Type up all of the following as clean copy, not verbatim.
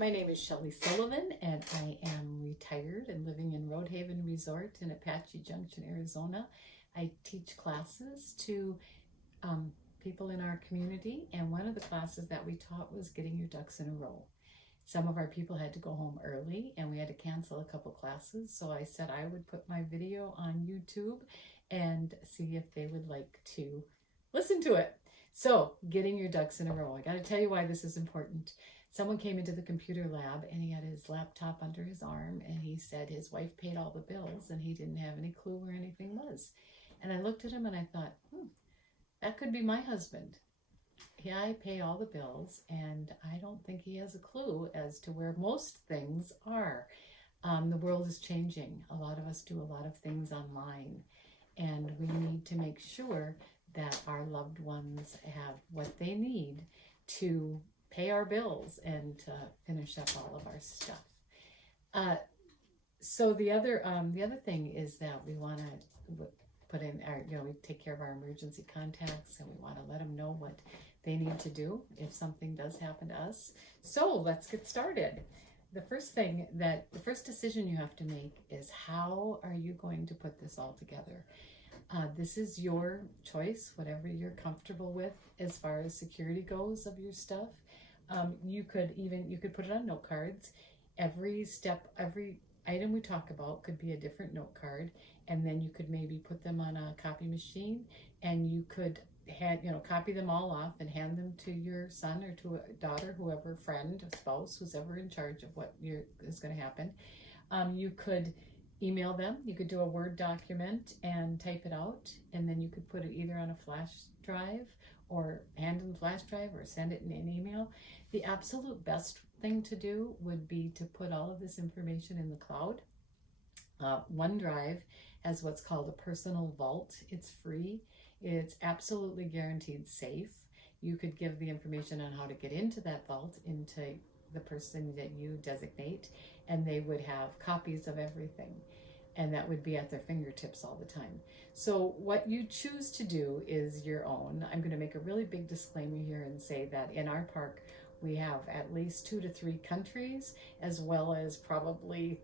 My name is Shelley Sullivan, and I am retired and living in Roadhaven Resort in Apache Junction, Arizona. I teach classes to people in our community, and one of the classes that we taught was getting your ducks in a row. Some of our people had to go home early, and we had to cancel a couple classes, so I said I would put my video on YouTube and see if they would like to listen to it. So, getting your ducks in a row. I got to tell you why this is important. Someone came into the computer lab and he had his laptop under his arm and he said his wife paid all the bills and he didn't have any clue where anything was. And I looked at him and I thought, that could be my husband. Yeah, I pay all the bills and I don't think he has a clue as to where most things are. The world is changing. A lot of us do a lot of things online, and we need to make sure that our loved ones have what they need to pay our bills and to finish up all of our stuff. So the other thing is that we want to put in our, we take care of our emergency contacts, and we want to let them know what they need to do if something does happen to us. So let's get started. The first decision you have to make is, how are you going to put this all together? This is your choice, whatever you're comfortable with as far as security goes of your stuff. You could put it on note cards. Every item we talk about could be a different note card, and then you could maybe put them on a copy machine, and you could copy them all off and hand them to your son or to a daughter, whoever, friend, a spouse, who's ever in charge of what is going to happen. You could email them. You could do a Word document and type it out, and then you could put it either on a flash drive or hand in the flash drive or send it in an email. The absolute best thing to do would be to put all of this information in the cloud. OneDrive has what's called a personal vault. It's free. It's absolutely guaranteed safe. You could give the information on how to get into that vault into the person that you designate, and they would have copies of everything, and that would be at their fingertips all the time. So what you choose to do is your own. I'm going to make a really big disclaimer here and say that in our park we have at least 2 to 3 countries, as well as probably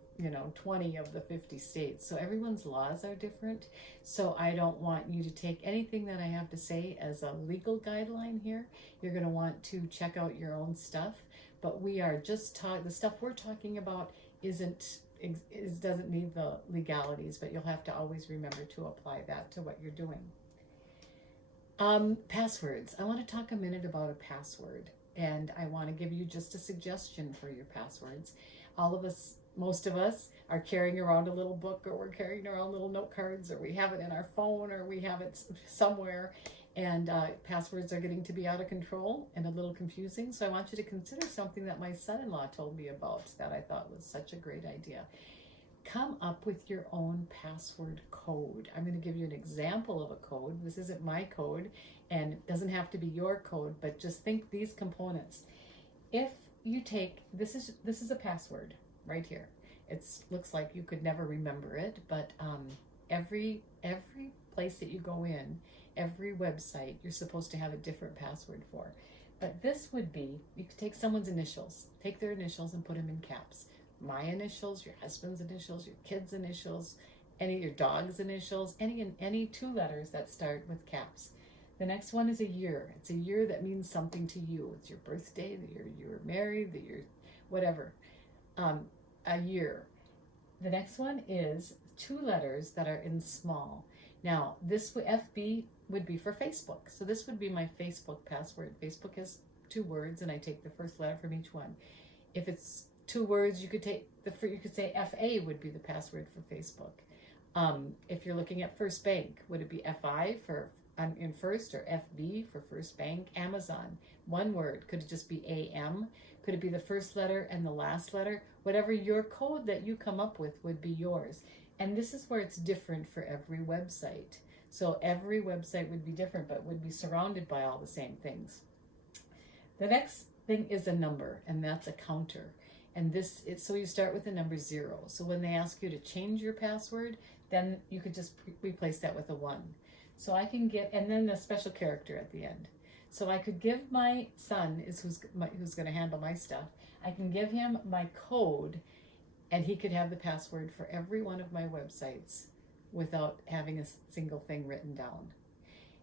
20 of the 50 states. So everyone's laws are different. So I don't want you to take anything that I have to say as a legal guideline here. You're going to want to check out your own stuff. But we are just the stuff we're talking about doesn't need the legalities, but you'll have to always remember to apply that to what you're doing. Passwords. I want to talk a minute about a password, and I want to give you just a suggestion for your passwords. Most of us are carrying around a little book, or we're carrying around little note cards, or we have it in our phone, or we have it somewhere. And passwords are getting to be out of control and a little confusing. So I want you to consider something that my son-in-law told me about that I thought was such a great idea. Come up with your own password code. I'm going to give you an example of a code. This isn't my code, and it doesn't have to be your code, but just think these components. If you take, this is a password right here. It looks like you could never remember it, but every place that you go in, every website, you're supposed to have a different password for. But this would be, you could take someone's initials, take their initials and put them in caps. My initials, your husband's initials, your kid's initials, your dog's initials, any 2 letters that start with caps. The next one is a year. It's a year that means something to you. It's your birthday, the year you were married, the year, whatever. A year. The next one is 2 letters that are in small. Now, FB would be for Facebook. So this would be my Facebook password. Facebook has 2 words, and I take the first letter from each one. If it's 2 words, you could say FA would be the password for Facebook. If you're looking at First Bank, would it be FI for in first, or FB for First Bank? Amazon, 1 word. Could it just be AM? Could it be the first letter and the last letter? Whatever your code that you come up with would be yours. And this is where it's different for every website. So every website would be different, but would be surrounded by all the same things. The next thing is a number, and that's a counter. And so you start with the number 0. So when they ask you to change your password, then you could just replace that with a 1. So I can get, and then a special character at the end. So I could give my son, who's going to handle my stuff, I can give him my code, and he could have the password for every one of my websites without having a single thing written down.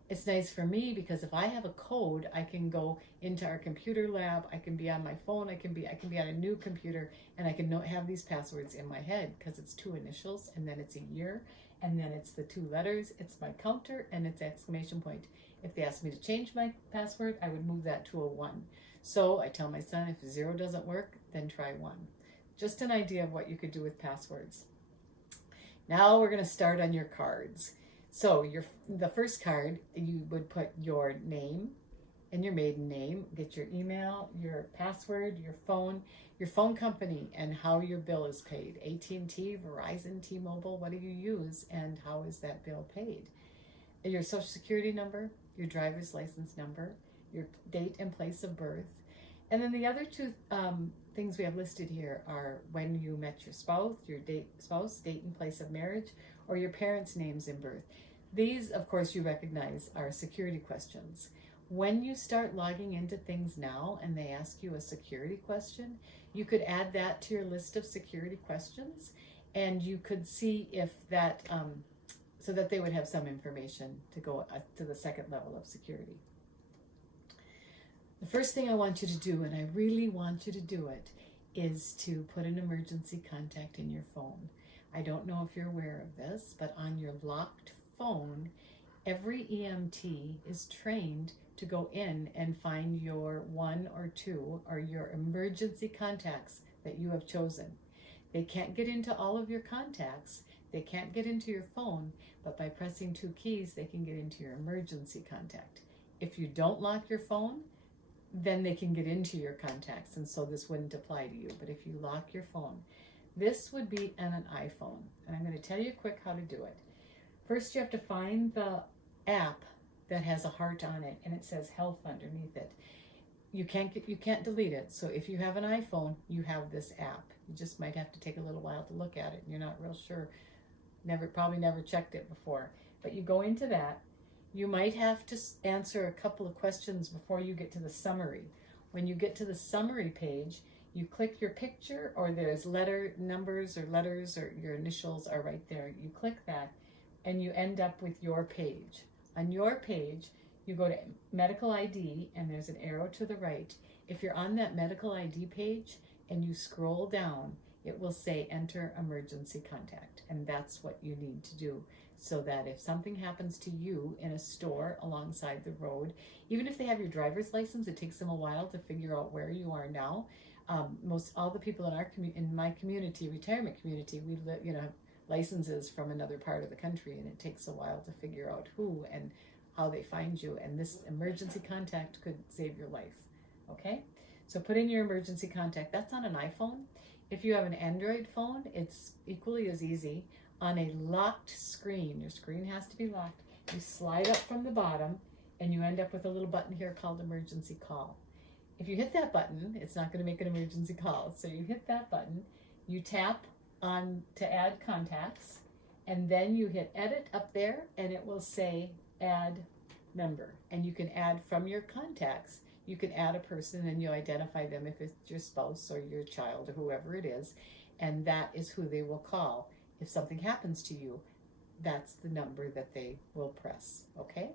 It's nice for me because if I have a code, I can go into our computer lab. I can be on my phone. I can be on a new computer, and I can have these passwords in my head because it's 2 initials, and then it's a year, and then it's the 2 letters. It's my counter, and it's exclamation point. If they asked me to change my password, I would move that to a 1. So I tell my son, if 0 doesn't work, then try 1. Just an idea of what you could do with passwords. Now we're going to start on your cards. So the first card, you would put your name and your maiden name, get your email, your password, your phone company, and how your bill is paid. AT&T, Verizon, T-Mobile, what do you use, and how is that bill paid? Your social security number, your driver's license number, your date and place of birth. And then the other 2 things we have listed here are when you met your spouse, date and place of marriage, or your parents' names in birth. These, of course, you recognize are security questions. When you start logging into things now and they ask you a security question, you could add that to your list of security questions, and you could see if that, so that they would have some information to go to the second level of security. The first thing I want you to do, and I really want you to do it, is to put an emergency contact in your phone. I don't know if you're aware of this, but on your locked phone, every EMT is trained to go in and find your 1 or 2 or your emergency contacts that you have chosen. They can't get into all of your contacts. They can't get into your phone, but by pressing 2 keys, they can get into your emergency contact. If you don't lock your phone, then they can get into your contacts, and so this wouldn't apply to you. But if you lock your phone, this would be on an iPhone, and I'm going to tell you quick how to do it. First, you have to find the app that has a heart on it, and it says health underneath it. You can't delete it. So if you have an iPhone, you have this app. You just might have to take a little while to look at it. You're not real sure. Probably never checked it before. But you go into that. You might have to answer a couple of questions before you get to the summary. When you get to the summary page, you click your picture, or there's numbers or letters, or your initials are right there. You click that, and you end up with your page. On your page, you go to medical ID, and there's an arrow to the right. If you're on that medical ID page and you scroll down, it will say enter emergency contact, and that's what you need to do, so that if something happens to you in a store alongside the road, even if they have your driver's license, it takes them a while to figure out where you are now. All the people in my community, retirement community, we have licenses from another part of the country, and it takes a while to figure out who and how they find you, and this emergency contact could save your life. Okay, so put in your emergency contact. That's on an iPhone. If you have an Android phone, it's equally as easy. On a locked screen, your screen has to be locked, you slide up from the bottom, and you end up with a little button here called emergency call. If you hit that button, it's not going to make an emergency call. So you hit that button, you tap on to add contacts, and then you hit edit up there, and it will say add member. And you can add from your contacts. You can add a person, and you identify them if it's your spouse or your child or whoever it is, and that is who they will call. If something happens to you, that's the number that they will press, okay?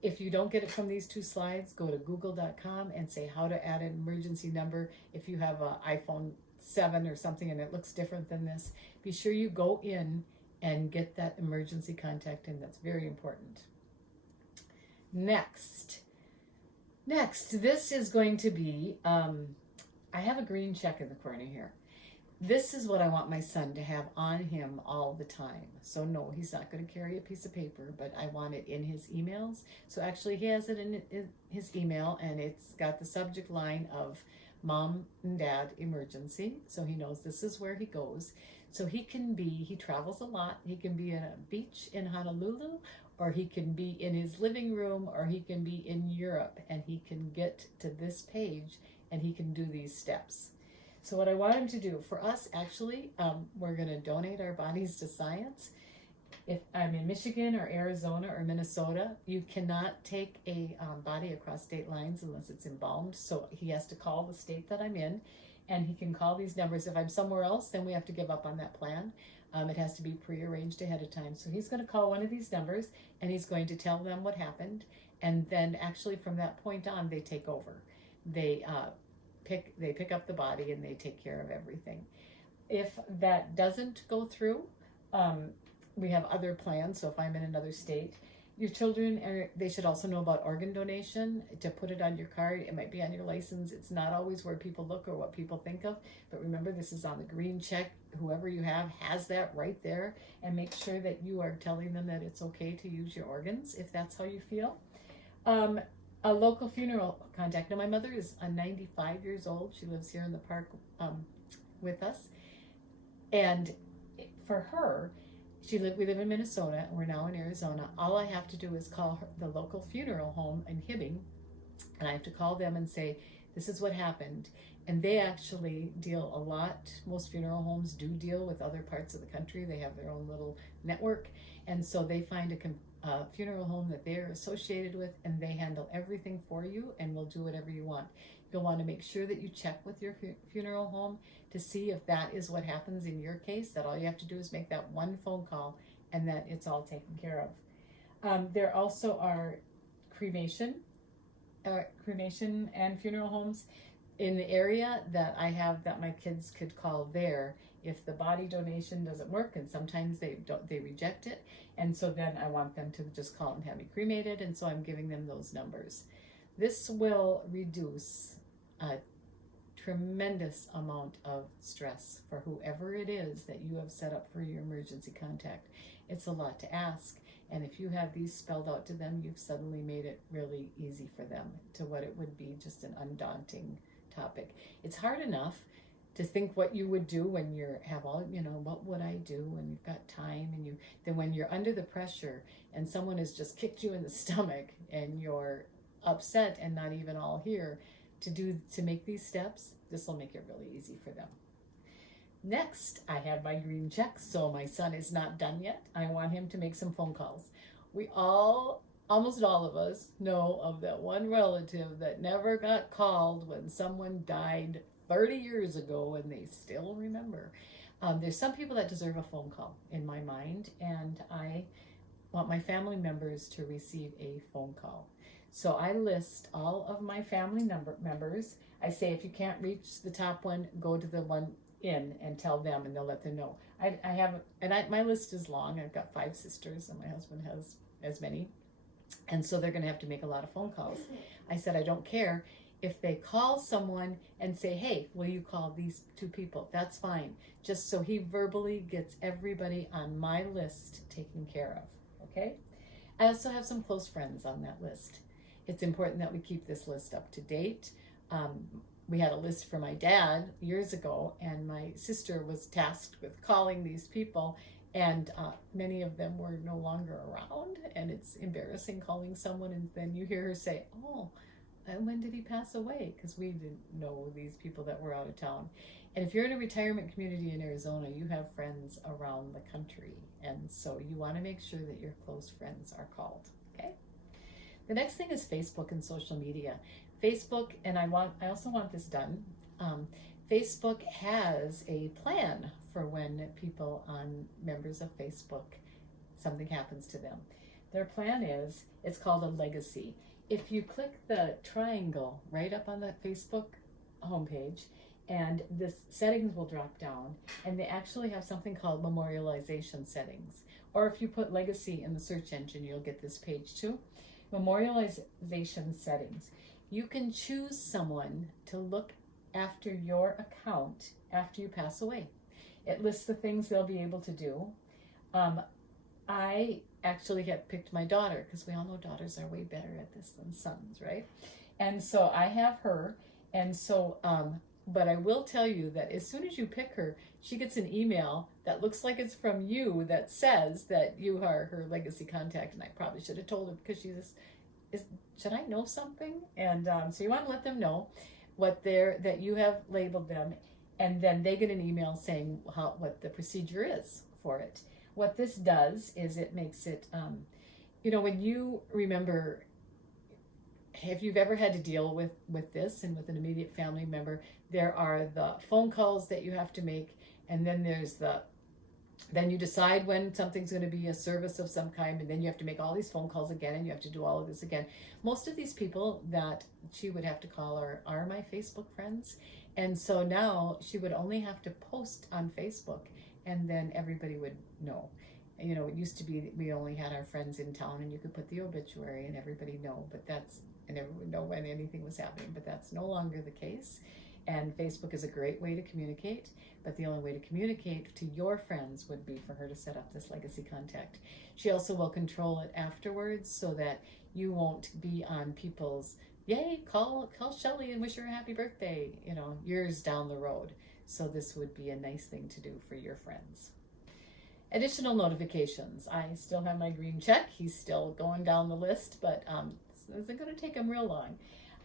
If you don't get it from these 2 slides, go to google.com and say how to add an emergency number. If you have an iPhone 7 or something and it looks different than this, be sure you go in and get that emergency contact in. That's very important. Next, this is going to be, I have a green check in the corner here. This is what I want my son to have on him all the time. So no, he's not going to carry a piece of paper, but I want it in his emails. So actually he has it in his email, and it's got the subject line of Mom and Dad emergency. So he knows this is where he goes. So he travels a lot. He can be in a beach in Honolulu, or he can be in his living room, or he can be in Europe, and he can get to this page and he can do these steps. So what I want him to do, for us actually, we're going to donate our bodies to science, If I'm in Michigan or Arizona or Minnesota, you cannot take a body across state lines unless it's embalmed. So he has to call the state that I'm in, and he can call these numbers. If I'm somewhere else, then we have to give up on that plan. It has to be prearranged ahead of time. So he's going to call one of these numbers, and he's going to tell them what happened. And then actually from that point on, they take over. They pick up the body and they take care of everything. If that doesn't go through, we have other plans. So if I'm in another state, your children, they should also know about organ donation, to put it on your card. It might be on your license. It's not always where people look or what people think of, but remember, this is on the green check. Whoever you have has that right there, and make sure that you are telling them that it's okay to use your organs if that's how you feel. A local funeral contact. Now, my mother is 95 years old. She lives here in the park with us, and for her, we live in Minnesota, and we're now in Arizona. All I have to do is call the local funeral home in Hibbing, and I have to call them and say, this is what happened. And they actually deal a lot. Most funeral homes do deal with other parts of the country. They have their own little network. And so they find a funeral home that they're associated with, and they handle everything for you and will do whatever you want. You'll want to make sure that you check with your funeral home to see if that is what happens in your case, that all you have to do is make that one phone call and that it's all taken care of. There also are cremation and funeral homes in the area that I have that my kids could call there if the body donation doesn't work, and sometimes they reject it, and so then I want them to just call and have me cremated, and so I'm giving them those numbers. This will reduce a tremendous amount of stress for whoever it is that you have set up for your emergency contact. It's a lot to ask, and if you have these spelled out to them, you've suddenly made it really easy for them to what it would be just an undaunting topic. It's hard enough to think what you would do when you have all, what would I do when you've got time, and then when you're under the pressure and someone has just kicked you in the stomach and you're upset and not even all here to make these steps, this will make it really easy for them. Next, I have my green check, so my son is not done yet. I want him to make some phone calls. Almost all of us know of that one relative that never got called when someone died 30 years ago and they still remember. There's some people that deserve a phone call in my mind, and I want my family members to receive a phone call. So I list all of my family members. I say, if you can't reach the top one, go to the one in and tell them, and they'll let them know. My list is long. I've got 5 sisters, and my husband has as many. And so they're going to have to make a lot of phone calls. I said, I don't care if they call someone and say, hey, will you call these 2 people? That's fine. Just so he verbally gets everybody on my list taken care of, okay? I also have some close friends on that list. It's important that we keep this list up to date. We had a list for my dad years ago, and my sister was tasked with calling these people, and many of them were no longer around, and it's embarrassing calling someone and then you hear her say, oh, and when did he pass away? Because we didn't know these people that were out of town. And if you're in a retirement community in Arizona, you have friends around the country, and so you want to make sure that your close friends are called, okay? The next thing is Facebook and social media. Facebook, and I also want this done. Facebook has a plan for when people members of Facebook, something happens to them. Their plan is, it's called a legacy. If you click the triangle right up on the Facebook homepage, and the settings will drop down, and they actually have something called memorialization settings. Or if you put legacy in the search engine, you'll get this page too. Memorialization settings. You can choose someone to look after your account after you pass away. It lists the things they'll be able to do. I actually had picked my daughter, because we all know daughters are way better at this than sons, right? And so I have her, and so, but I will tell you that as soon as you pick her, she gets an email that looks like it's from you that says that you are her legacy contact, and I probably should have told her, because she's should I know something? And so you want to let them know that you have labeled them, and then they get an email saying what the procedure is for it. what this does is it makes it, when you remember, if you've ever had to deal with this and with an immediate family member, there are the phone calls that you have to make, and then then you decide when something's going to be a service of some kind, and then you have to make all these phone calls again, and you have to do all of this again. Most of these people that she would have to call are my Facebook friends, and so now she would only have to post on Facebook, and then everybody would know. It used to be we only had our friends in town, and you could put the obituary, and everybody know, and everyone would know when anything was happening, but that's no longer the case. And Facebook is a great way to communicate, but the only way to communicate to your friends would be for her to set up this legacy contact. She also will control it afterwards so that you won't be on people's, yay, call Shelly and wish her a happy birthday, years down the road. So this would be a nice thing to do for your friends. Additional notifications. I still have my green check. He's still going down the list, but this isn't going to take him real long.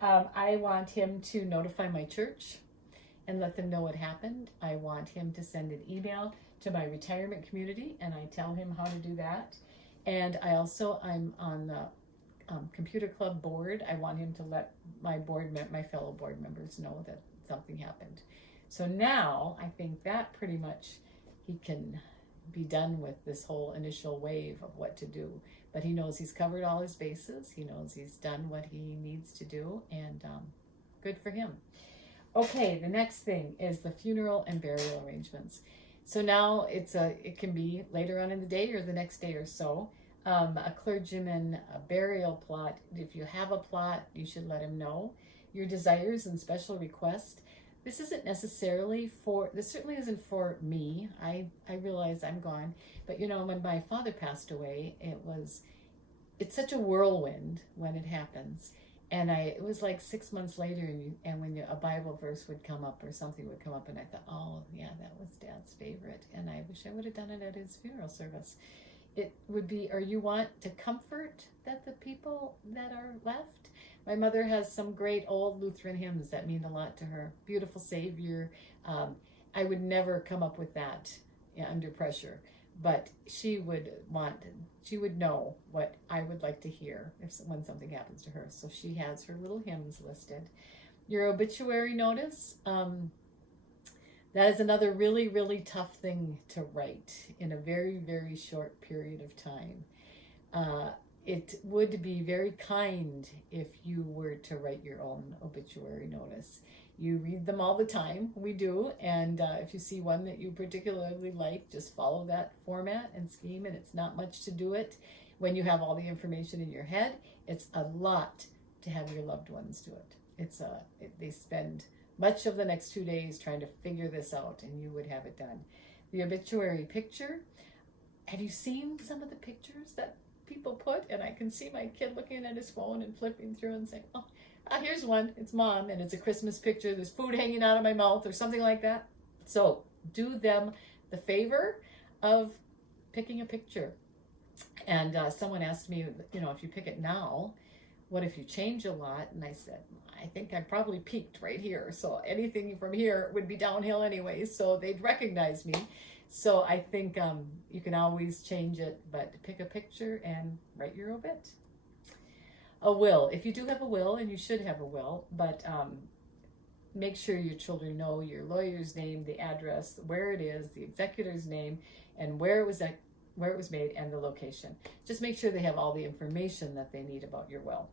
I want him to notify my church and let them know what happened. I want him to send an email to my retirement community, and I tell him how to do that. And I'm on the computer club board. I want him to let my fellow board members know that something happened. So now I think that pretty much he can be done with this whole initial wave of what to do. But he knows he's covered all his bases. He knows he's done what he needs to do, and good for him. Okay, the next thing is the funeral and burial arrangements. So now it can be later on in the day or the next day or so. A clergyman, a burial plot. If you have a plot, you should let him know your desires and special requests. This certainly isn't for me. I realize I'm gone. But when my father passed away, it's such a whirlwind when it happens. And it was like 6 months later, and when a Bible verse would come up or something would come up, and I thought, oh yeah, that was Dad's favorite. And I wish I would have done it at his funeral service. It would be, or you want to comfort the people that are left. My mother has some great old Lutheran hymns that mean a lot to her. Beautiful Savior. I would never come up with that under pressure, but she would know what I would like to hear when something happens to her. So she has her little hymns listed. Your obituary notice, that is another really, really tough thing to write in a very, very short period of time. It would be very kind if you were to write your own obituary notice. You read them all the time, we do, and if you see one that you particularly like, just follow that format and scheme, and it's not much to do it. When you have all the information in your head, it's a lot to have your loved ones do it. They spend much of the next 2 days trying to figure this out, and you would have it done. The obituary picture, have you seen some of the pictures that people put? And I can see my kid looking at his phone and flipping through and saying, oh, here's one, it's Mom, and it's a Christmas picture, there's food hanging out of my mouth or something like that. So do them the favor of picking a picture. And someone asked me, if you pick it now, what if you change a lot? And I said, I think I probably peaked right here, so anything from here would be downhill anyway, so they'd recognize me. So I think you can always change it, but pick a picture and write your obit. A will. If you do have a will, and you should have a will, but make sure your children know your lawyer's name, the address, where it is, the executor's name, and where it was made, and the location. Just make sure they have all the information that they need about your will.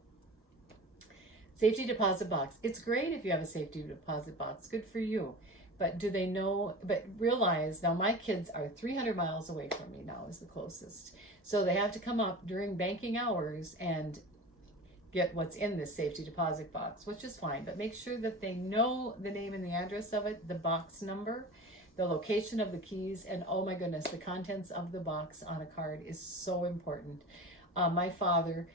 Safety deposit box. It's great if you have a safety deposit box. Good for you. But do they know, but realize, now my kids are 300 miles away from me now is the closest. So they have to come up during banking hours and get what's in this safety deposit box, which is fine. But make sure that they know the name and the address of it, the box number, the location of the keys, and oh my goodness, the contents of the box on a card is so important. My father,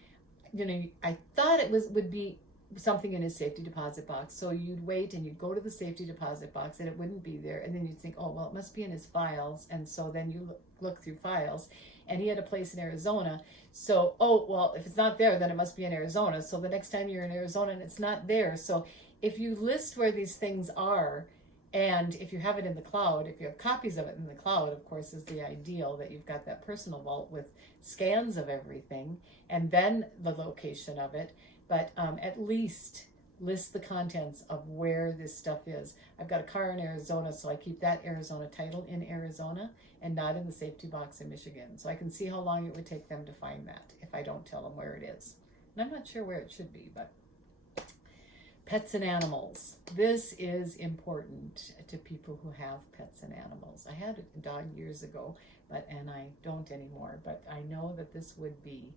I thought it would be something in his safety deposit box. So you'd wait and you'd go to the safety deposit box and it wouldn't be there. And then you'd think, oh, well, it must be in his files. And so then you look through files, and he had a place in Arizona. So, oh, well, if it's not there, then it must be in Arizona. So the next time you're in Arizona and it's not there. So if you list where these things are, And if you have it in the cloud, if you have copies of it in the cloud, of course, is the ideal that you've got that personal vault with scans of everything and then the location of it. But at least list the contents of where this stuff is. I've got a car in Arizona, so I keep that Arizona title in Arizona and not in the safety box in Michigan. So I can see how long it would take them to find that if I don't tell them where it is. And I'm not sure where it should be, but pets and animals. This is important to people who have pets and animals. I had a dog years ago, and I don't anymore, but I know that this would be.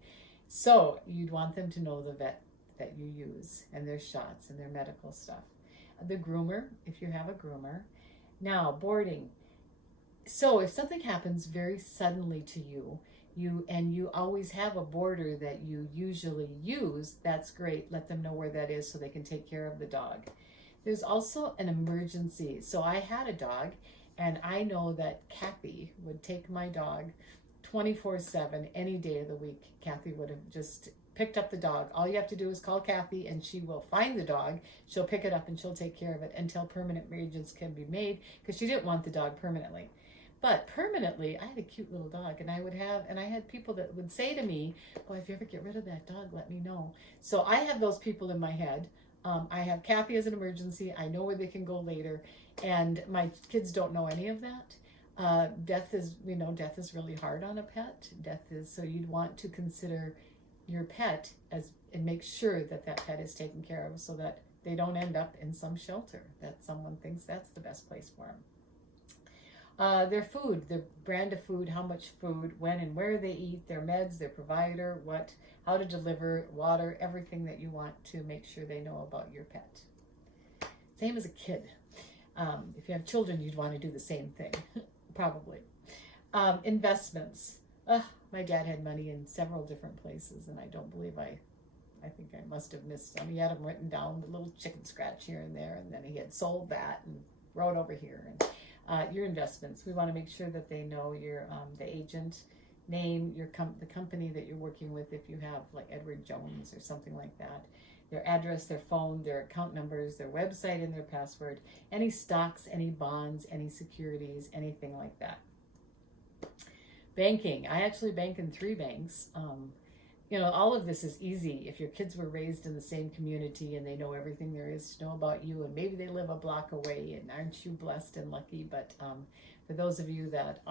So you'd want them to know the vet that you use and their shots and their medical stuff. The groomer, if you have a groomer. Now, boarding. So if something happens very suddenly to you, you always have a boarder that you usually use, that's great. Let them know where that is so they can take care of the dog. There's also an emergency. So I had a dog, and I know that Kathy would take my dog 24/7 any day of the week. Kathy would have just picked up the dog. All you have to do is call Kathy and she will find the dog. She'll pick it up and she'll take care of it until permanent arrangements can be made, because she didn't want the dog permanently. But permanently, I had a cute little dog, and I had people that would say to me, "Well, if you ever get rid of that dog, let me know." So I have those people in my head. I have Kathy as an emergency. I know where they can go later, and my kids don't know any of that. Death is really hard on a pet. So you'd want to consider your pet and make sure that that pet is taken care of so that they don't end up in some shelter that someone thinks that's the best place for them. Their food, the brand of food, how much food, when and where they eat, their meds, their provider, how to deliver, water, everything that you want to make sure they know about your pet. Same as a kid. If you have children, you'd want to do the same thing, probably. Investments. My dad had money in several different places, and I don't believe I think I must have missed some. He had them written down, a little chicken scratch here and there, and then he had sold that and wrote over here. And your investments, we want to make sure that they know your the agent name, the company that you're working with, if you have like Edward Jones or something like that, their address, their phone, their account numbers, their website, and their password, any stocks, any bonds, any securities, anything like that. Banking. I actually bank in 3 banks. All of this is easy if your kids were raised in the same community and they know everything there is to know about you, and maybe they live a block away, and aren't you blessed and lucky? But for those of you that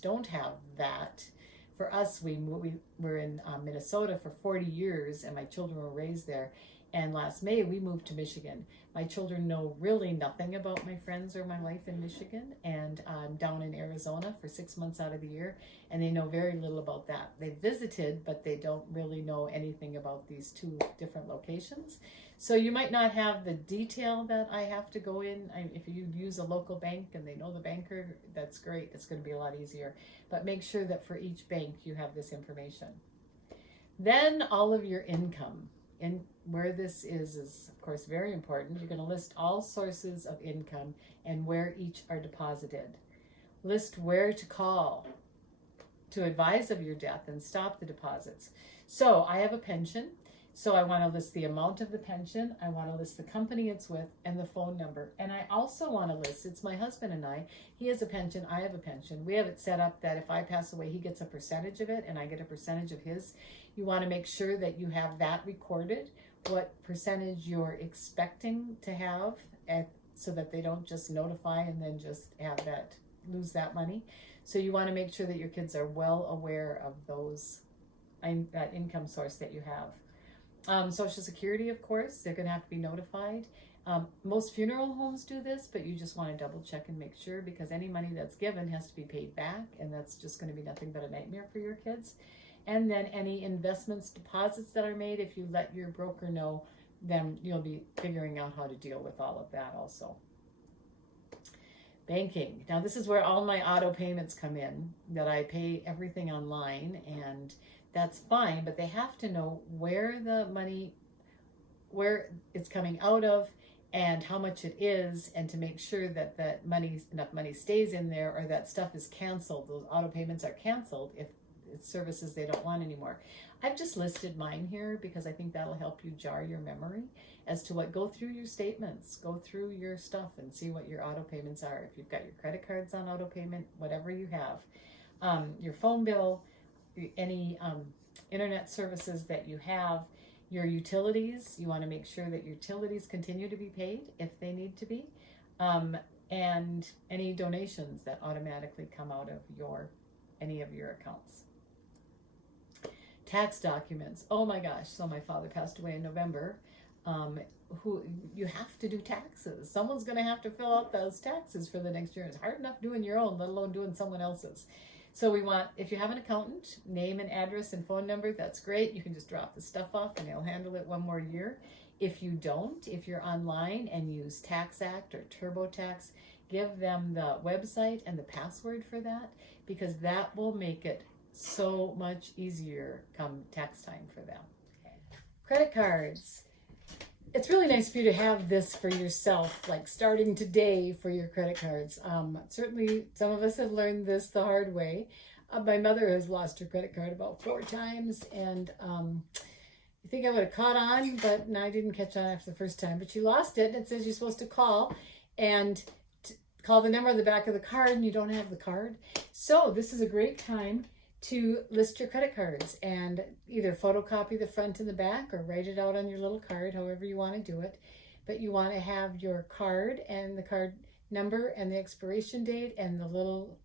don't have that, for us, we were in Minnesota for 40 years, and my children were raised there. And last May, we moved to Michigan. My children know really nothing about my friends or my life in Michigan, and I'm down in Arizona for 6 months out of the year, and they know very little about that. They visited, but they don't really know anything about these 2 different locations. So you might not have the detail that I have to go in. If you use a local bank and they know the banker, that's great. It's going to be a lot easier. But make sure that for each bank you have this information. Then all of your income. And where this is of course very important. You're going to list all sources of income and where each are deposited. List where to call to advise of your death and stop the deposits. So I have a pension, so I want to list the amount of the pension. I want to list the company it's with and the phone number. And I also want to list, it's my husband and I, he has a pension, I have a pension. We have it set up that if I pass away, he gets a percentage of it and I get a percentage of his. You want to make sure that you have that recorded, what percentage you're expecting to have, so that they don't just notify and then just lose that money. So you want to make sure that your kids are well aware of that income source that you have. Social Security, of course, they're going to have to be notified. Most funeral homes do this, but you just want to double check and make sure, because any money that's given has to be paid back, and that's just going to be nothing but a nightmare for your kids. And then any investments, deposits that are made, if you let your broker know, then you'll be figuring out how to deal with all of that also. Banking. Now this is where all my auto payments come in, that I pay everything online, and that's fine, but they have to know where it's coming out of and how much it is, and to make sure that enough money stays in there, or that stuff is canceled. Those auto payments are canceled if it's services they don't want anymore. I've just listed mine here because I think that'll help you jar your memory as to what. Go through your statements, go through your stuff and see what your auto payments are. If you've got your credit cards on auto payment, whatever you have, your phone bill, any internet services that you have, your utilities, you want to make sure that utilities continue to be paid if they need to be, and any donations that automatically come out of any of your accounts. Tax documents. Oh my gosh. So my father passed away in November. Who you have to do taxes. Someone's going to have to fill out those taxes for the next year. It's hard enough doing your own, let alone doing someone else's. So we want, if you have an accountant, name and address and phone number, that's great. You can just drop the stuff off and they'll handle it one more year. If you don't, if you're online and use TaxAct or TurboTax, give them the website and the password for that, because that will make it so much easier come tax time for them. Credit cards. It's really nice for you to have this for yourself, like starting today for your credit cards. Certainly, some of us have learned this the hard way. My mother has lost her credit card about 4 times, and I think I would have caught on, but no, I didn't catch on after the first time. But she lost it, and it says you're supposed to call and call the number on the back of the card, and you don't have the card. So this is a great time to list your credit cards and either photocopy the front and the back or write it out on your little card, however you want to do it. But you want to have your card and the card number and the expiration date and the little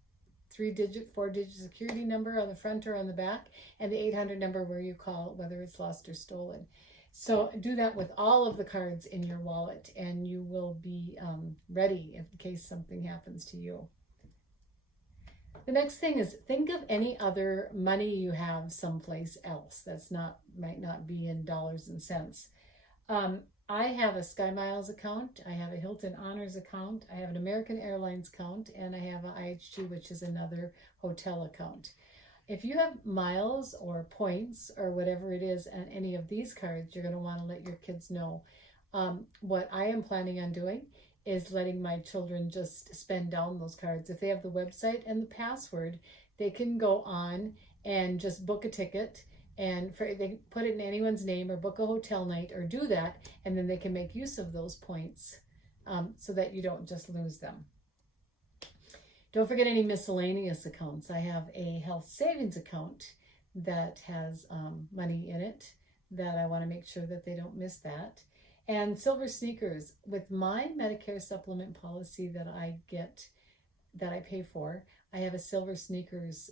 3-digit, 4-digit security number on the front or on the back, and the 800 number where you call, whether it's lost or stolen. So do that with all of the cards in your wallet, and you will be ready in case something happens to you. The next thing is, think of any other money you have someplace else that's might not be in dollars and cents. I have a Sky Miles account, I have a Hilton Honors account, I have an American Airlines account, and I have an IHG, which is another hotel account. If you have miles or points or whatever it is on any of these cards, you're going to want to let your kids know. What I am planning on doing is letting my children just spend down those cards. If they have the website and the password, they can go on and just book a ticket, and they put it in anyone's name or book a hotel night or do that, and then they can make use of those points so that you don't just lose them. Don't forget any miscellaneous accounts. I have a health savings account that has money in it that I want to make sure that they don't miss that. And silver sneakers. With my Medicare supplement policy that I pay for, I have a silver sneakers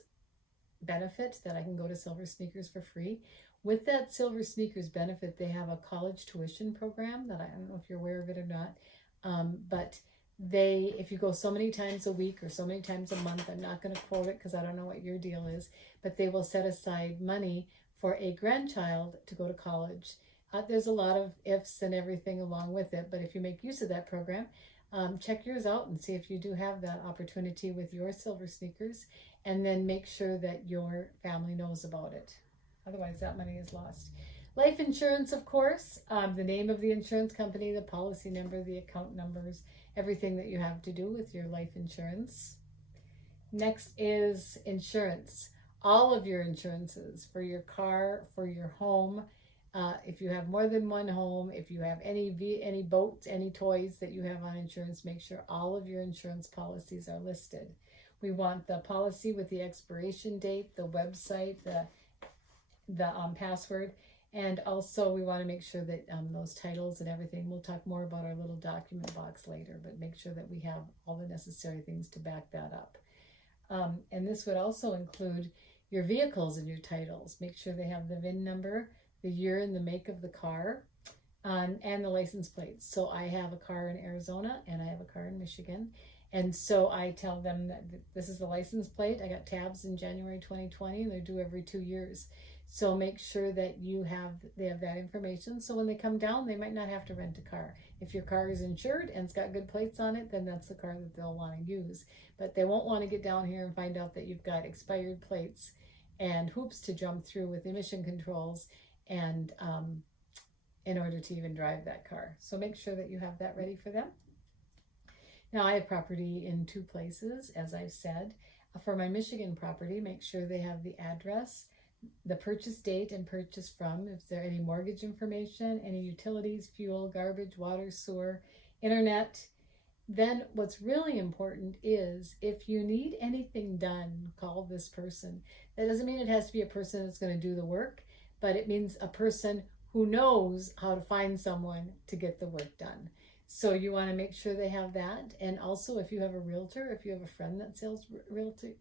benefit that I can go to silver sneakers for free. With that silver sneakers benefit, they have a college tuition program that I don't know if you're aware of it or not, but if you go so many times a week or so many times a month, I'm not going to quote it because I don't know what your deal is, but they will set aside money for a grandchild to go to college. There's a lot of ifs and everything along with it, but if you make use of that program, check yours out and see if you do have that opportunity with your silver sneakers, and then make sure that your family knows about it. Otherwise, that money is lost. Life insurance, of course, the name of the insurance company, the policy number, the account numbers, everything that you have to do with your life insurance. Next is insurance. All of your insurances for your car, for your home. If you have more than one home, if you have any boats, any toys that you have on insurance, make sure all of your insurance policies are listed. We want the policy with the expiration date, the website, the password, and also we want to make sure that those titles and everything, we'll talk more about our little document box later, but make sure that we have all the necessary things to back that up. And this would also include your vehicles and your titles. Make sure they have the VIN number, the year and the make of the car, and the license plates. So I have a car in Arizona and I have a car in Michigan. And so I tell them that this is the license plate. I got tabs in January 2020 and they're due every 2 years. So make sure that they have that information. So when they come down, they might not have to rent a car. If your car is insured and it's got good plates on it, then that's the car that they'll want to use. But they won't want to get down here and find out that you've got expired plates and hoops to jump through with emission controls and in order to even drive that car. So make sure that you have that ready for them. Now I have property in 2 places, as I've said. For my Michigan property, make sure they have the address, the purchase date and purchase from, if there are any mortgage information, any utilities, fuel, garbage, water, sewer, internet. Then what's really important is if you need anything done, call this person. That doesn't mean it has to be a person that's going to do the work, but it means a person who knows how to find someone to get the work done. So you want to make sure they have that. And also, if you have a realtor, if you have a friend that sells realtor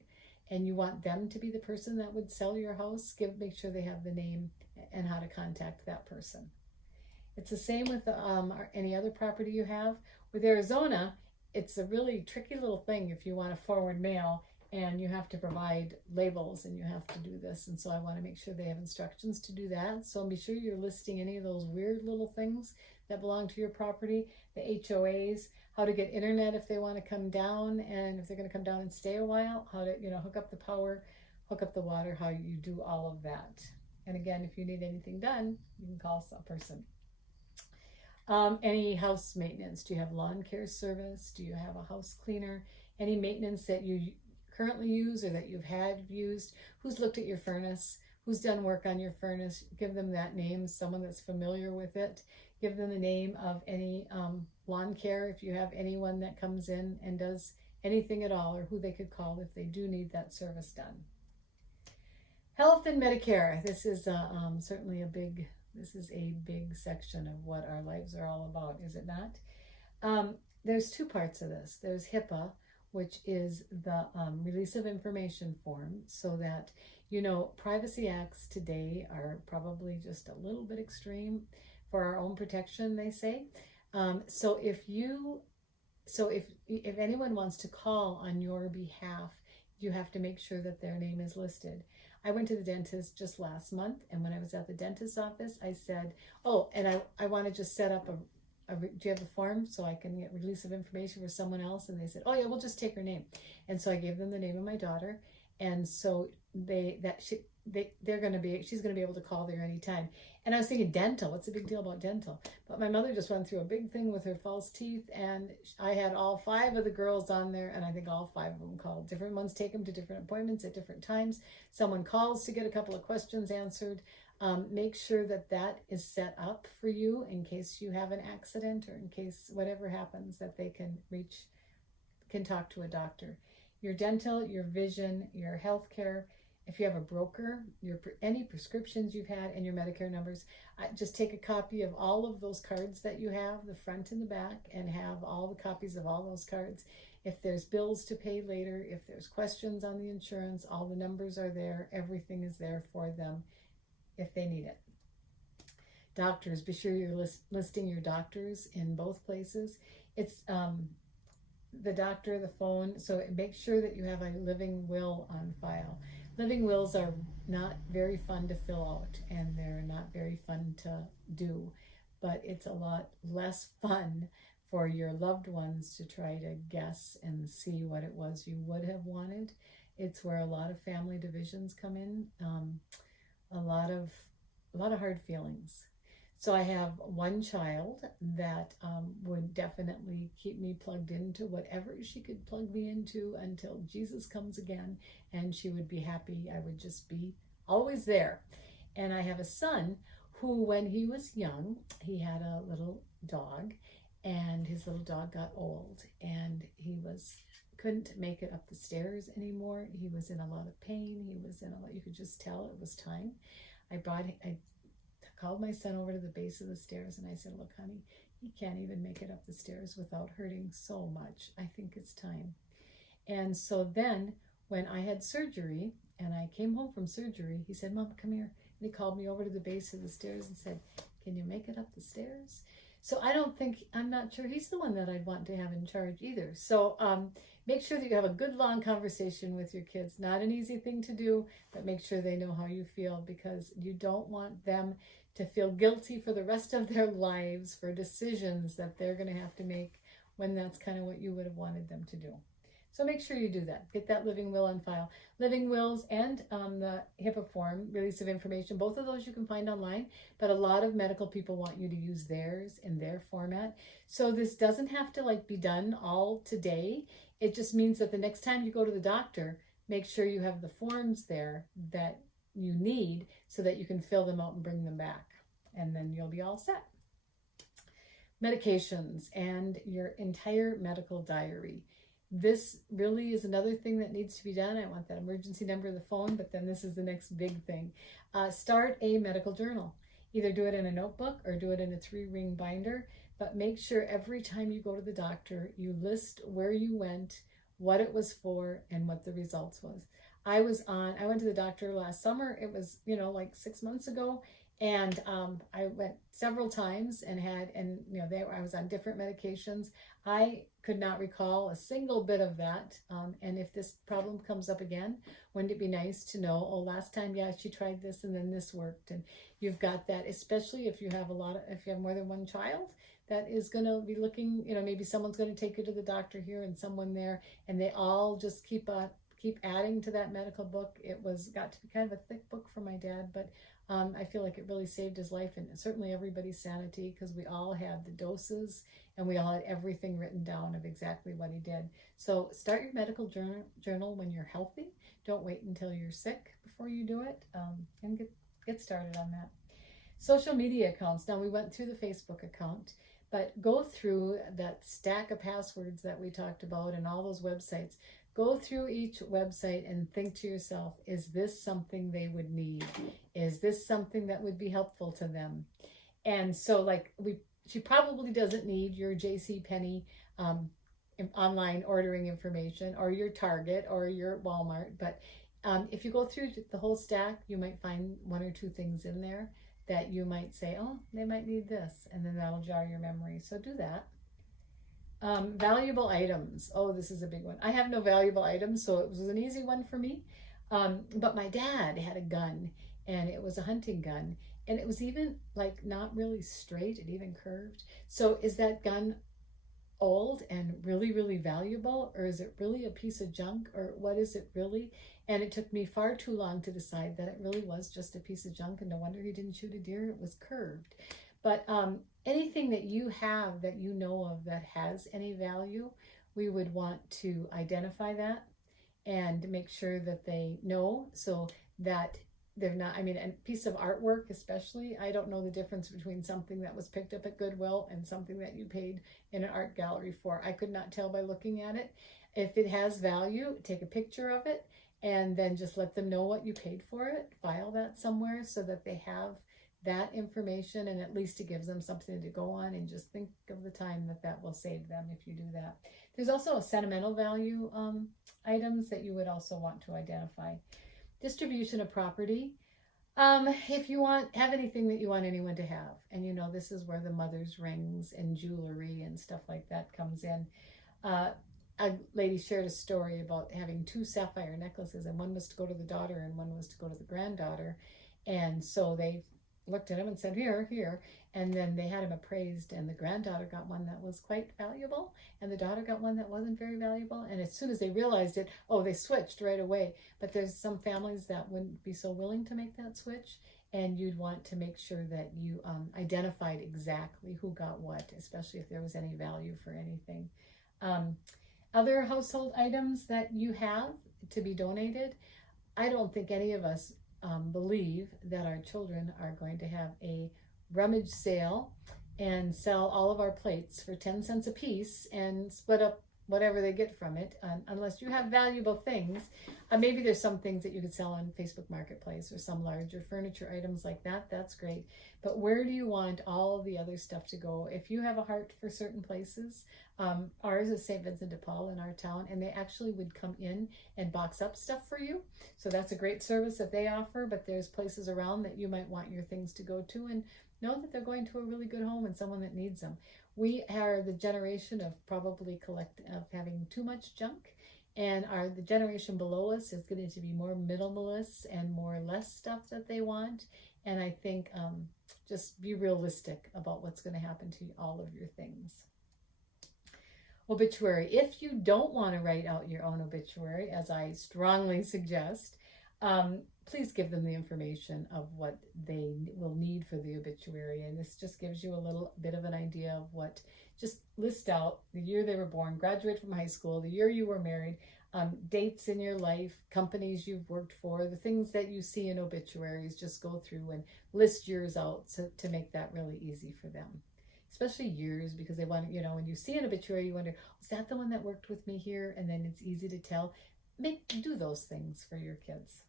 and you want them to be the person that would sell your house, make sure they have the name and how to contact that person. It's the same with any other property you have. With Arizona, it's a really tricky little thing if you want to forward mail and you have to provide labels and you have to do this. And so I want to make sure they have instructions to do that. So be sure you're listing any of those weird little things that belong to your property, the HOAs, how to get internet if they want to come down, and if they're going to come down and stay a while, how to, hook up the power, hook up the water, how you do all of that. And again, if you need anything done, you can call some person. Any house maintenance? Do you have lawn care service? Do you have a house cleaner? Any maintenance that you currently use or that you've had used? Who's looked at your furnace? Who's done work on your furnace? Give them that name, someone that's familiar with it. Give them the name of any lawn care, if you have anyone that comes in and does anything at all, or who they could call if they do need that service done. Health and Medicare. This is certainly a big section of what our lives are all about, is it not? There's two parts of this. There's HIPAA, which is the release of information form, so that, privacy acts today are probably just a little bit extreme for our own protection, they say. So if anyone wants to call on your behalf, you have to make sure that their name is listed. I went to the dentist just last month, and when I was at the dentist's office, I said, I want to just set up do you have the form so I can get release of information for someone else? And they said, oh yeah, we'll just take her name. And so I gave them the name of my daughter, and so she's going to be able to call there anytime. And I was thinking, dental, what's the big deal about dental? But my mother just went through a big thing with her false teeth, and I had all 5 of the girls on there, and I think all 5 of them called. Different ones take them to different appointments at different times. Someone calls to get a couple of questions answered. Make sure that is set up for you in case you have an accident or in case whatever happens, that they can talk to a doctor. Your dental, your vision, your health care. If you have a broker, any prescriptions you've had, and your Medicare numbers, just take a copy of all of those cards that you have, the front and the back, and have all the copies of all those cards. If there's bills to pay later, if there's questions on the insurance, all the numbers are there. Everything is there for them if they need it. Doctors, be sure you're listing your doctors in both places. It's the doctor, the phone, so make sure that you have a living will on file. Living wills are not very fun to fill out, and they're not very fun to do, but it's a lot less fun for your loved ones to try to guess and see what it was you would have wanted. It's where a lot of family divisions come in, a lot of hard feelings. So I have one child that would definitely keep me plugged into whatever she could plug me into until Jesus comes again, and she would be happy. I would just be always there. And I have a son who, when he was young, he had a little dog, and his little dog got old, and he couldn't make it up the stairs anymore. He was in a lot of pain. He was in a lot, you could just tell it was time. I called my son over to the base of the stairs, and I said, look, honey, he can't even make it up the stairs without hurting so much. I think it's time. And so then when I had surgery and I came home from surgery, he said, Mom, come here. And he called me over to the base of the stairs and said, can you make it up the stairs? So I'm not sure he's the one that I'd want to have in charge either. So make sure that you have a good long conversation with your kids. Not an easy thing to do, but make sure they know how you feel, because you don't want them to feel guilty for the rest of their lives for decisions that they're going to have to make when that's kind of what you would have wanted them to do. So make sure you do that. Get that living will on file. Living wills and the HIPAA form, release of information, both of those you can find online, but a lot of medical people want you to use theirs in their format. So this doesn't have to be done all today. It just means that the next time you go to the doctor, make sure you have the forms there that you need so that you can fill them out and bring them back. And then you'll be all set. Medications and your entire medical diary. This really is another thing that needs to be done. I want that emergency number of the phone, but then this is the next big thing. Start a medical journal. Either do it in a notebook or do it in a 3-ring binder, but make sure every time you go to the doctor, you list where you went, what it was for, and what the results was. I went to the doctor last summer. It was, like 6 months ago. And I went several times and I was on different medications. I could not recall a single bit of that. And if this problem comes up again, wouldn't it be nice to know, oh, last time, yeah, she tried this and then this worked. And you've got that, especially if you have if you have more than one child that is going to be looking, maybe someone's going to take you to the doctor here and someone there, and they all just keep adding to that medical book. Got to be kind of a thick book for my dad, but I feel like it really saved his life and certainly everybody's sanity, because we all had the doses and we all had everything written down of exactly what he did. So start your medical journal when you're healthy. Don't wait until you're sick before you do it, and get started on that. Social media accounts. Now, we went through the Facebook account, but go through that stack of passwords that we talked about and all those websites. Go through each website and think to yourself, is this something they would need? Is this something that would be helpful to them? And so she probably doesn't need your JCPenney online ordering information, or your Target or your Walmart. But if you go through the whole stack, you might find 1 or 2 things in there that you might say, oh, they might need this. And then that'll jar your memory. So do that. Valuable items. Oh, this is a big one. I have no valuable items, so it was an easy one for me. But my dad had a gun, and it was a hunting gun, and it was even not really straight. It even curved. So is that gun old and really, really valuable, or is it really a piece of junk, or what is it really? And it took me far too long to decide that it really was just a piece of junk, and no wonder he didn't shoot a deer. It was curved. But anything that you have that you know of that has any value, we would want to identify that and make sure that they know, so that they're not, a piece of artwork especially, I don't know the difference between something that was picked up at Goodwill and something that you paid in an art gallery for. I could not tell by looking at it. If it has value, take a picture of it and then just let them know what you paid for it. File that somewhere so that they have that information, and at least it gives them something to go on, and just think of the time that will save them if you do that. There's also a sentimental value items that you would also want to identify. Distribution of property. If you have anything that you want anyone to have, and this is where the mother's rings and jewelry and stuff like that comes in. A lady shared a story about having 2 sapphire necklaces, and one was to go to the daughter and one was to go to the granddaughter. And so they looked at him and said, here, and then they had him appraised, and the granddaughter got one that was quite valuable, and the daughter got one that wasn't very valuable. And as soon as they realized it, they switched right away. But there's some families that wouldn't be so willing to make that switch, and you'd want to make sure that you identified exactly who got what, especially if there was any value for anything. Other household items that you have to be donated. I don't think any of us believe that our children are going to have a rummage sale and sell all of our plates for 10 cents a piece and split up whatever they get from it, unless you have valuable things. Maybe there's some things that you could sell on Facebook Marketplace or some larger furniture items like that. That's great. But where do you want all of the other stuff to go? If you have a heart for certain places, ours is St. Vincent de Paul in our town, and they actually would come in and box up stuff for you. So that's a great service that they offer, but there's places around that you might want your things to go to, and know that they're going to a really good home and someone that needs them. We are the generation of having too much junk, and the generation below us is getting to be more minimalist and more less stuff that they want. And I think just be realistic about what's going to happen to all of your things. Obituary. If you don't want to write out your own obituary, as I strongly suggest, please give them the information of what they will need for the obituary. And this just gives you a little bit of an idea of just list out the year they were born, graduated from high school, the year you were married. dates in your life, companies you've worked for, the things that you see in obituaries. Just go through and list yours out to make that really easy for them. Especially years, because they want, when you see an obituary, you wonder, was that the one that worked with me here? And then it's easy to tell. Do those things for your kids.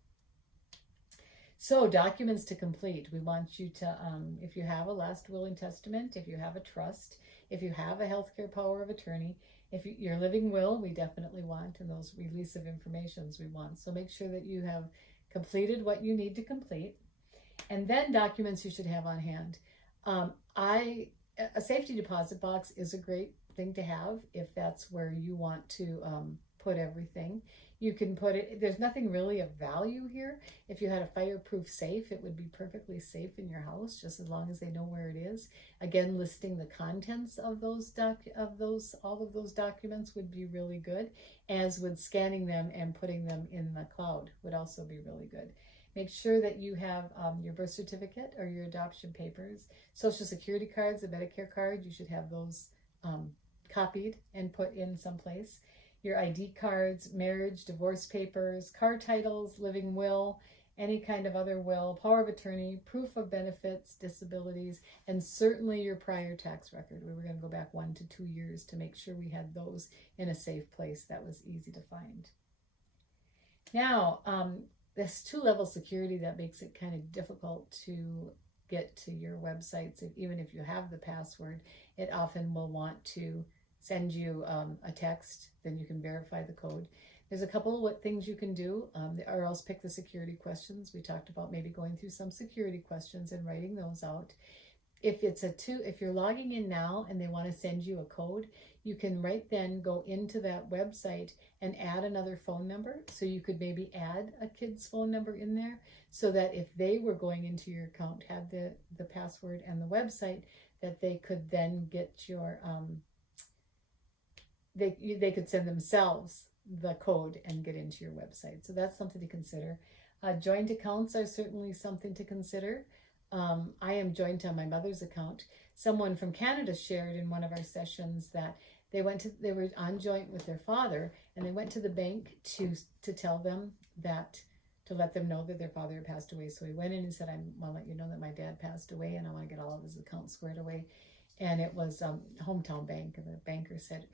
So documents to complete. We want you to, if you have a last will and testament, if you have a trust, if you have a healthcare power of attorney, if your living will, we definitely want, and those release of informations we want. So make sure that you have completed what you need to complete. And then documents you should have on hand. A safety deposit box is a great thing to have if that's where you want to put everything. You can put it, there's nothing really of value here. If you had a fireproof safe, it would be perfectly safe in your house, just as long as they know where it is. Again, listing the contents of all of those documents would be really good, as would scanning them and putting them in the cloud would also be really good. Make sure that you have your birth certificate or your adoption papers, Social Security cards, a Medicare card. You should have those copied and put in someplace. Your ID cards, marriage, divorce papers, car titles, living will, any kind of other will, power of attorney, proof of benefits, disabilities, and certainly your prior tax record. We were going to go back 1 to 2 years to make sure we had those in a safe place that was easy to find. Now, this 2-level security that makes it kind of difficult to get to your websites. Even if you have the password, it often will want to send you a text, then you can verify the code. There's a couple of things you can do, or else pick the security questions. We talked about maybe going through some security questions and writing those out. If you're logging in now and they want to send you a code, you can right then go into that website and add another phone number. So you could maybe add a kid's phone number in there, so that if they were going into your account, had the password and the website, that they could then get your they could send themselves the code and get into your website. So that's something to consider. Joint accounts are certainly something to consider. I am joint on my mother's account. Someone from Canada shared in one of our sessions that they were on joint with their father, and they went to the bank to tell them that, to let them know that their father had passed away. So he went in and said, I want to let you know that my dad passed away, and I want to get all of his accounts squared away. And it was Hometown Bank, and the banker said,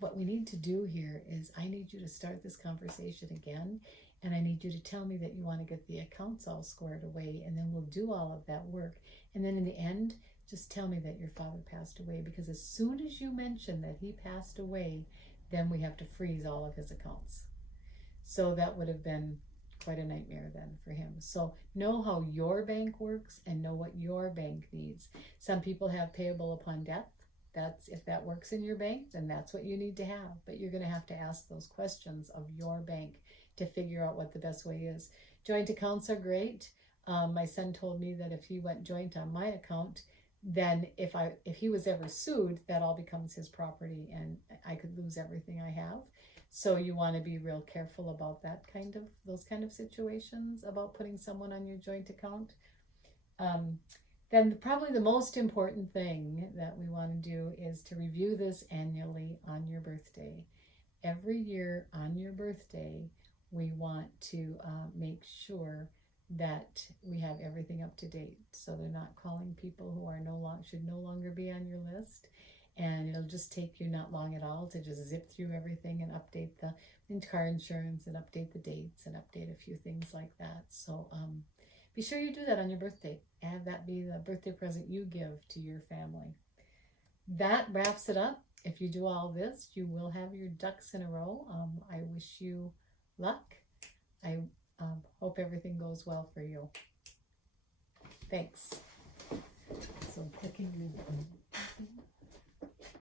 what we need to do here is I need you to start this conversation again, and I need you to tell me that you want to get the accounts all squared away, and then we'll do all of that work. And then in the end, just tell me that your father passed away, because as soon as you mention that he passed away, then we have to freeze all of his accounts. So that would have been quite a nightmare then for him. So know how your bank works and know what your bank needs. Some people have payable upon death. If that works in your bank, then that's what you need to have. But you're going to have to ask those questions of your bank to figure out what the best way is. Joint accounts are great. My son told me that if he went joint on my account, then if he was ever sued, that all becomes his property and I could lose everything I have. So you want to be real careful about those kind of situations, about putting someone on your joint account. Then probably the most important thing that we want to do is to review this annually on your birthday. Every year on your birthday, we want to make sure that we have everything up to date. So they're not calling people who are should no longer be on your list. And it'll just take you not long at all to just zip through everything and update the car insurance and update the dates and update a few things like that. So be sure you do that on your birthday. Have that be the birthday present you give to your family. That wraps it up. If you do all this, you will have your ducks in a row. I wish you luck. I hope everything goes well for you. Thanks. So clicking.